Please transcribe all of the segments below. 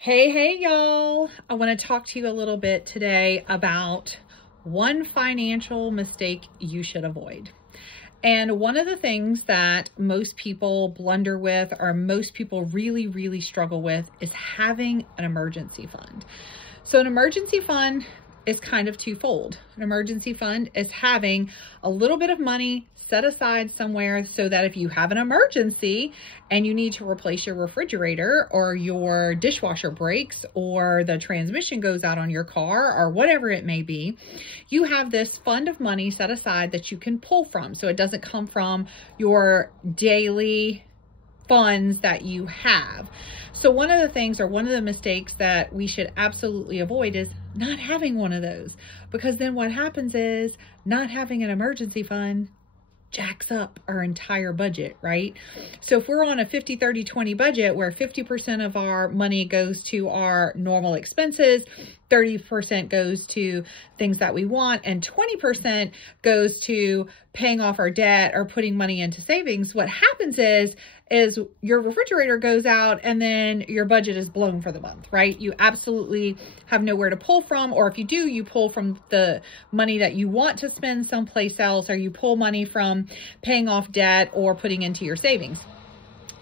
Hey, y'all. I want to talk to you a little bit today about one financial mistake you should avoid. And one of the things that most people blunder with, or most people really struggle with, is having an emergency fund. So an emergency fund is kind of twofold. An emergency fund is having a little bit of money set aside somewhere so that if you have an emergency and you need to replace your refrigerator, or your dishwasher breaks, or the transmission goes out on your car, or whatever it may be, you have this fund of money set aside that you can pull from. So it doesn't come from your daily funds that you have. So one of the things, or one of the mistakes that we should absolutely avoid, is not having one of those, because then what happens is not having an emergency fund jacks up our entire budget, right? So if we're on a 50-30-20 budget where 50% of our money goes to our normal expenses, 30% goes to things that we want, and 20% goes to paying off our debt or putting money into savings, what happens is your refrigerator goes out and then your budget is blown for the month, right? You absolutely have nowhere to pull from, or if you do, you pull from the money that you want to spend someplace else, or you pull money from paying off debt or putting into your savings.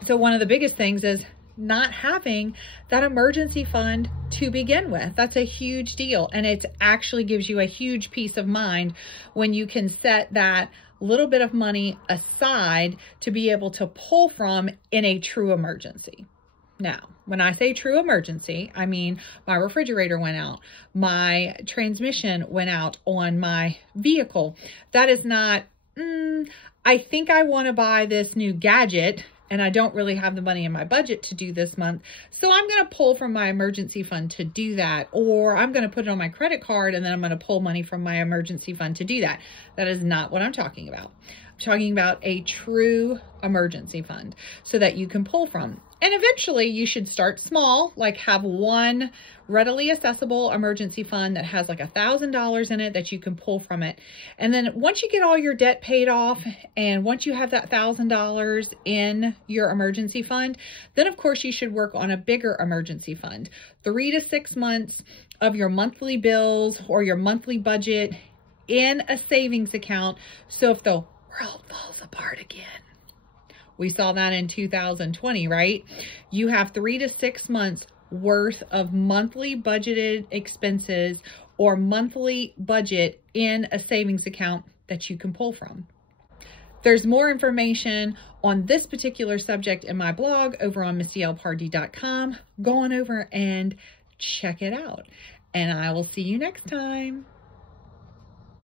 So one of the biggest things is not having that emergency fund to begin with. That's a huge deal. And it actually gives you a huge peace of mind when you can set that little bit of money aside to be able to pull from in a true emergency. Now, when I say true emergency, I mean my refrigerator went out, my transmission went out on my vehicle. That is not, I think I want to buy this new gadget and I don't really have the money in my budget to do this month, so I'm going to pull from my emergency fund to do that. Or I'm going to put it on my credit card and then I'm going to pull money from my emergency fund to do that. That is not what I'm talking about. I'm talking about a true emergency fund so that you can pull from. And eventually you should start small, like have one readily accessible emergency fund that has like $1,000 in it that you can pull from it. And then once you get all your debt paid off, and once you have that $1,000 in your emergency fund, then of course you should work on a bigger emergency fund. 3 to 6 months of your monthly bills or your monthly budget in a savings account. So if the world falls apart again, we saw that in 2020, right? You have 3 to 6 months worth of monthly budgeted expenses or monthly budget in a savings account that you can pull from. There's more information on this particular subject in my blog over on MistyPardeeOilDropsofLife. Go on over and check it out. And I will see you next time.